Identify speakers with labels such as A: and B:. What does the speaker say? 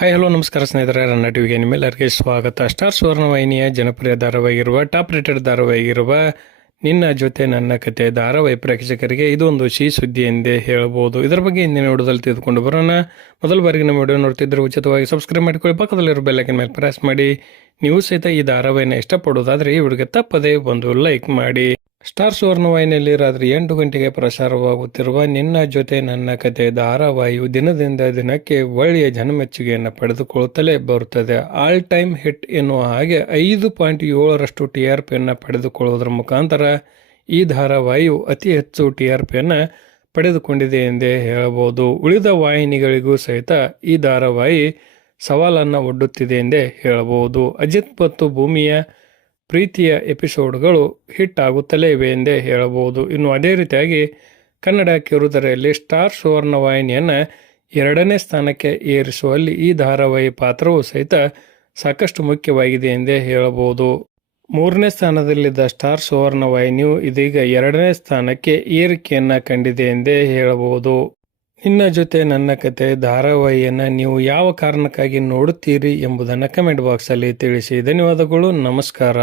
A: Hi hello ನಮಸ್ಕಾರ ಸ್ನೇಹಿತರೆ ರನ್ನ ಟಿವಿಗೆ ನಿಮ್ಮೆಲ್ಲರಿಗೆ ಸ್ವಾಗತ. ಸ್ಟಾರ್ ಸುವರ್ಣವಾಹಿನಿಯ ಜನಪ್ರಿಯ ಧಾರಾವಾಹಿಗಿರುವ ಟಾಪ್ ರೇಟೆಡ್ ಧಾರಾವಾಹಿಗಿರುವ ನಿನ್ನ ಜೊತೆ ನನ್ನ ಕತೆ ಧಾರಾವಾಹಿ ಪ್ರೇಕ್ಷಕರಿಗೆ ಇದೊಂದು ಸಿಹಿ ಸುದ್ದಿ ಎಂದೇ ಹೇಳಬಹುದು ಇದರ ಬಗ್ಗೆ ಇಂದಿನ ವಿಡಿಯೋದಲ್ಲಿ ತಿಳಿದುಕೊಂಡು ಬರೋಣ. ಮೊದಲ ಬಾರಿಗೆ ನಮ್ಮ ವಿಡಿಯೋ ನೋಡ್ತಿದ್ದರೆ ಉಚಿತವಾಗಿ ಸಬ್ಸ್ಕ್ರೈಬ್ ಮಾಡಿಕೊಳ್ಳಿ. ಪಕ್ಕದಲ್ಲಿರೋ ಬೆಲ್ಲೈಕನ್ ಮೇಲೆ ಪ್ರೆಸ್ ಮಾಡಿ. ನೀವು ಸಹಿತ ಈ ಧಾರಾವಾಹಿನ ಇಷ್ಟಪಡೋದಾದ್ರೆ ಈ ವಿಡಿಯೋಗೆ ತಪ್ಪದೇ ಒಂದು ಲೈಕ್ ಮಾಡಿ. ಸ್ಟಾರ್ ಸುವರ್ಣವಾಹಿನಿಯಲ್ಲಿ ರಾತ್ರಿ ಎಂಟು ಗಂಟೆಗೆ ಪ್ರಸಾರವಾಗುತ್ತಿರುವ ನಿನ್ನ ಜೊತೆ ನನ್ನ ಕತೆ ಧಾರಾವಾಹಿಯು ದಿನದಿಂದ ದಿನಕ್ಕೆ ಒಳ್ಳೆಯ ಜನಮೆಚ್ಚುಗೆಯನ್ನು ಪಡೆದುಕೊಳ್ಳುತ್ತಲೇ ಬರುತ್ತದೆ. ಆಲ್ ಟೈಮ್ ಹಿಟ್ ಎನ್ನುವ ಹಾಗೆ ಐದು ಪಾಯಿಂಟ್ ಏಳರಷ್ಟು ಟಿ ಆರ್ ಪಿಯನ್ನು ಪಡೆದುಕೊಳ್ಳುವುದರ ಮುಖಾಂತರ ಈ ಧಾರಾವಾಹಿಯು ಅತಿ ಹೆಚ್ಚು ಟಿ ಆರ್ ಪಿಯನ್ನು ಪಡೆದುಕೊಂಡಿದೆ ಎಂದೇ ಹೇಳಬಹುದು. ಉಳಿದ ವಾಹಿನಿಗಳಿಗೂ ಸಹಿತ ಈ ಧಾರಾವಾಹಿ ಸವಾಲನ್ನು ಒಡ್ಡುತ್ತಿದೆ ಎಂದೇ ಹೇಳಬಹುದು. ಅಜಿತ್ ಮತ್ತು ಭೂಮಿಯ ಪ್ರೀತಿಯ ಎಪಿಸೋಡ್ಗಳು ಹಿಟ್ ಆಗುತ್ತಲೇ ಇವೆ ಎಂದೇ ಹೇಳಬಹುದು. ಇನ್ನು ಅದೇ ರೀತಿಯಾಗಿ ಕನ್ನಡ ಕಿರುತೆರೆಯಲ್ಲಿ ಸ್ಟಾರ್ ಸುವರ್ಣ ವಾಹಿನಿಯನ್ನು ಎರಡನೇ ಸ್ಥಾನಕ್ಕೆ ಏರಿಸುವಲ್ಲಿ ಈ ಧಾರಾವಾಹಿ ಪಾತ್ರವು ಸಹಿತ ಸಾಕಷ್ಟು ಮುಖ್ಯವಾಗಿದೆ ಎಂದೇ ಹೇಳಬಹುದು. ಮೂರನೇ ಸ್ಥಾನದಲ್ಲಿದ್ದ ಸ್ಟಾರ್ ಸುವರ್ಣ ವಾಹಿನಿಯು ಇದೀಗ ಎರಡನೇ ಸ್ಥಾನಕ್ಕೆ ಏರಿಕೆಯನ್ನು ಕಂಡಿದೆ ಎಂದೇ ಹೇಳಬಹುದು. ನಿನ್ನ ಜೊತೆ ನನ್ನ ಕತೆ ಧಾರಾವಾಹಿಯನ್ನು ನೀವು ಯಾವ ಕಾರಣಕ್ಕಾಗಿ ನೋಡುತ್ತೀರಿ ಎಂಬುದನ್ನು ಕಮೆಂಟ್ ಬಾಕ್ಸಲ್ಲಿ ತಿಳಿಸಿ. ಧನ್ಯವಾದಗಳು, ನಮಸ್ಕಾರ.